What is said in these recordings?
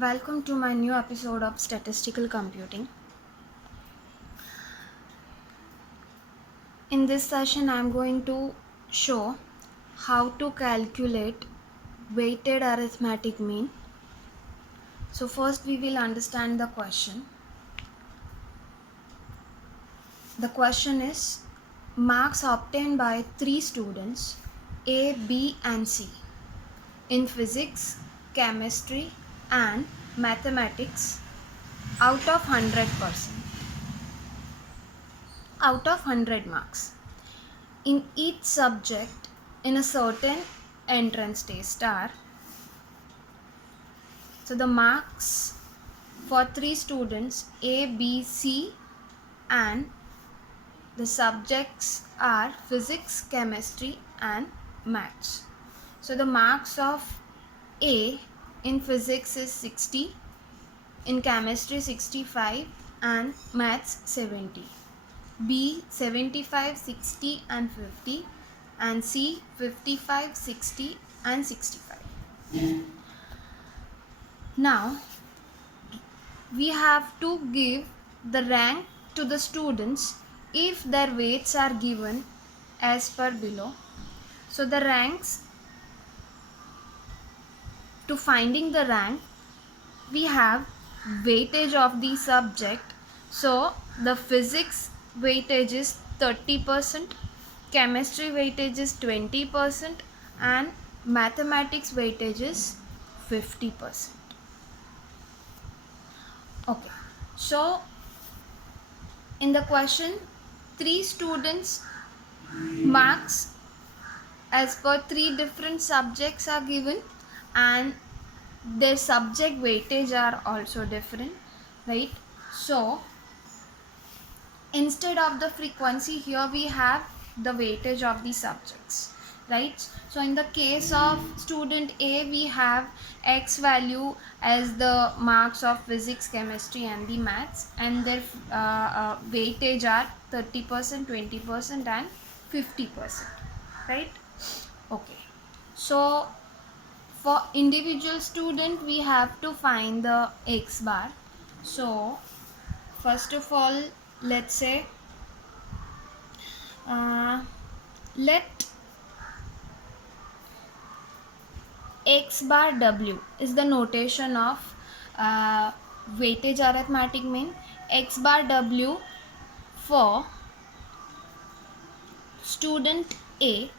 Welcome to my new episode of Statistical Computing. In this session, I am going to show how to calculate weighted arithmetic mean. So first we will understand the question. The question is marks obtained by 3 students A, B and C in physics, chemistry and mathematics out of 100%. Out of 100 marks in each subject in a certain entrance test star. So the marks for 3 students A, B, C and the subjects are physics, chemistry and maths. So the marks of A in physics is 60, in chemistry 65 and maths 70. B 75, 60 and 50 and C 55, 60 and 65. Now we have to give the rank to the students if their weights are given as per below. So the ranks, to finding the rank, we have weightage of the subject. So the physics weightage is 30%, chemistry weightage is 20% and mathematics weightage is 50%. Okay, so in the question 3 students marks as per 3 different subjects are given and their subject weightage are also different, right? So instead of the frequency, here we have the weightage of the subjects, right? So in the case of student A, we have X value as the marks of physics, chemistry and the maths, and their weightage are 30%, 20% and 50%, right? Okay, so for individual student we have to find the X bar. So first of all, let's say let X bar W is the notation of weightage arithmetic mean. X bar W for student A.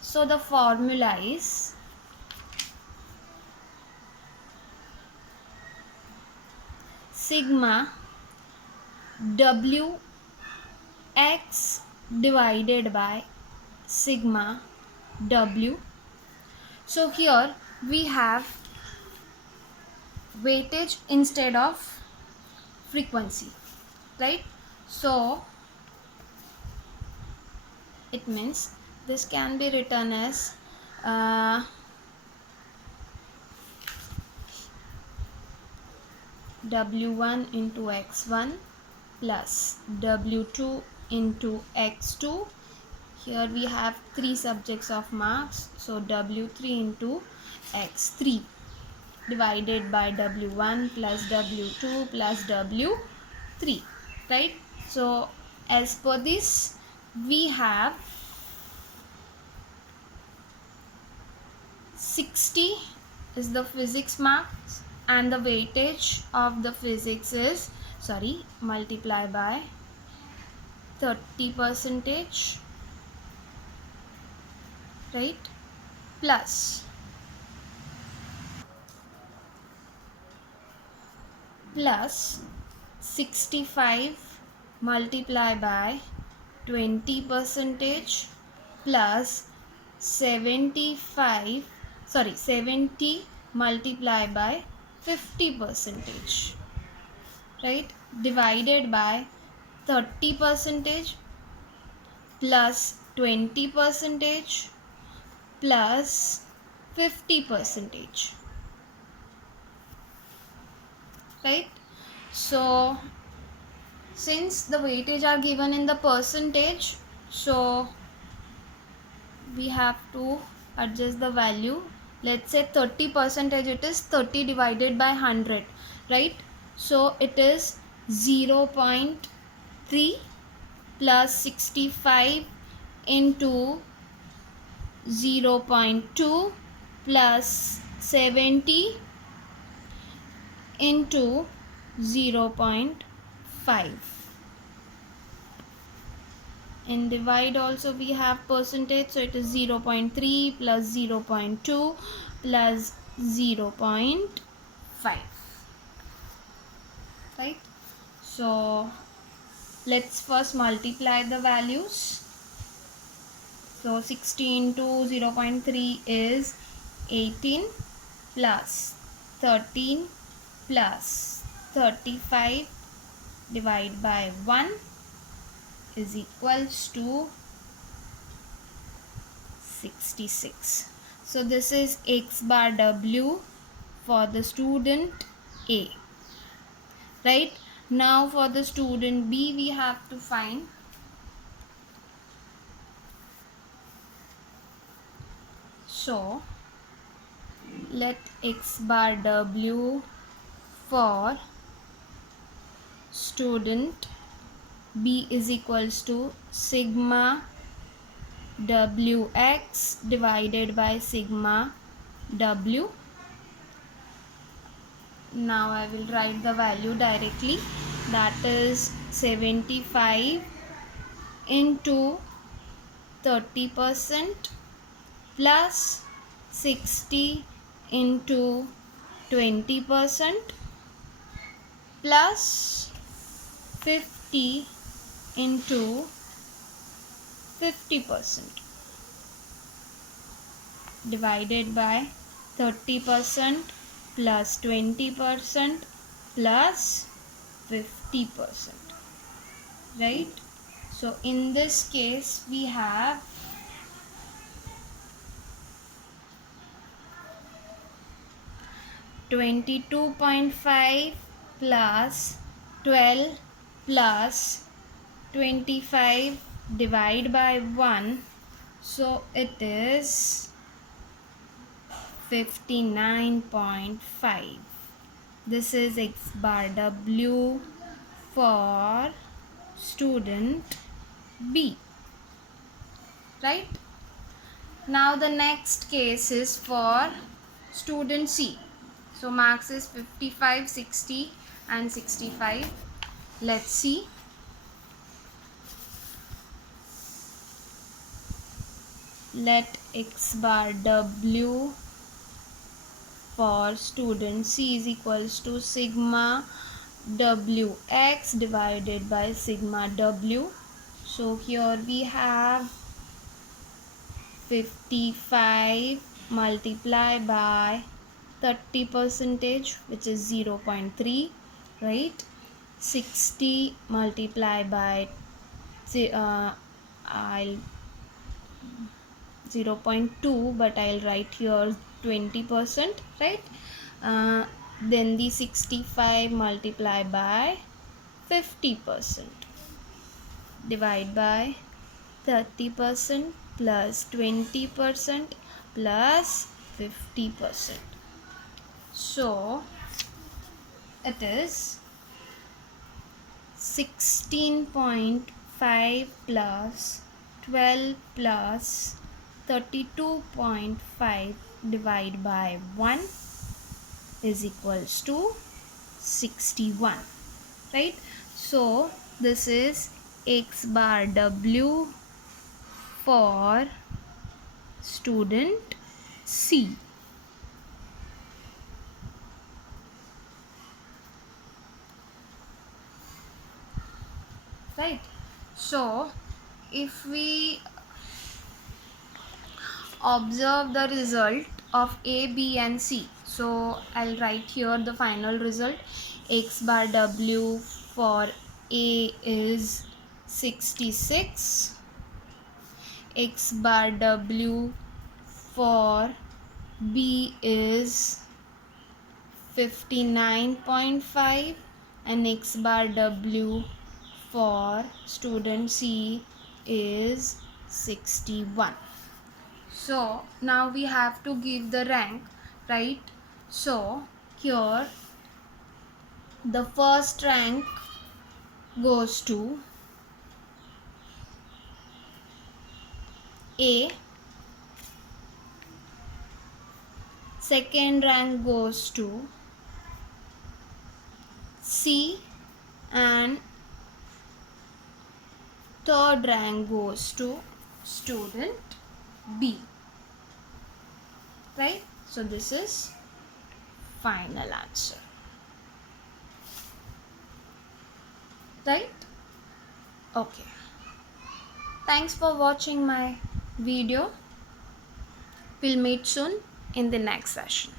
So the formula is sigma W X divided by sigma W. So here we have weightage instead of frequency, right? So it means this can be written as W1 into X1 plus W2 into X2. Here we have 3 subjects of marks, so W3 into X3 divided by W1 plus W2 plus W3, right? So as per this, we have 60 is the physics marks and the weightage of the physics is multiply by 30%, right, plus 65 multiply by 20% plus 70 multiply by 50%, right, divided by 30% plus 20% plus 50%, right? So since the weightage are given in the percentage, so we have to adjust the value let's say 30 percentage, it is 30 divided by 100, right? So it is 0.3 plus 65 into 0.2 plus 70 into 0.5. In divide also we have percentage, so it is 0.3 plus 0.2 plus 0.5, right? So let's first multiply the values. So 60 into 0.3 is 18 plus 13 plus 35 divided by 1 is equals to 66. So this is x bar w for the student A, right? Now for the student B we have to find. So let x bar w for student B is equals to sigma wx divided by sigma w. Now I will write the value directly, that is 75 into 30% plus 60 into 20% plus 50 into 50% divided by 30% plus 20% plus 50%, right? So in this case we have 22.5 plus 12 plus 25 divided by 1, so it is 59.5. This is x bar w for student B, right? Now the next case is for student C. So marks is 55, 60 and 65. Let's see. Let x bar w for student C is equals to sigma wx divided by sigma w. So here we have 55 multiplied by 30%, which is 0.3, right? 60 multiplied by I'll 0.2, but I'll write here 20%, right? Then the 65 multiplied by 50% divide by 30% plus 20% plus 50%. So it is 16.5 plus 12 plus 32.5 divided by 1 is equals to 61, right? So this is x bar w for student C. Right? So if we observe the result of A, B and C, so I'll write here the final result. X bar w for A is 66, x bar w for B is 59.5 and x bar w for student C is 61. So now we have to give the rank, right? So here the first rank goes to A, second rank goes to C, and third rank goes to student B, right? So this is final answer, right? Okay, thanks for watching my video. We'll meet soon in the next session.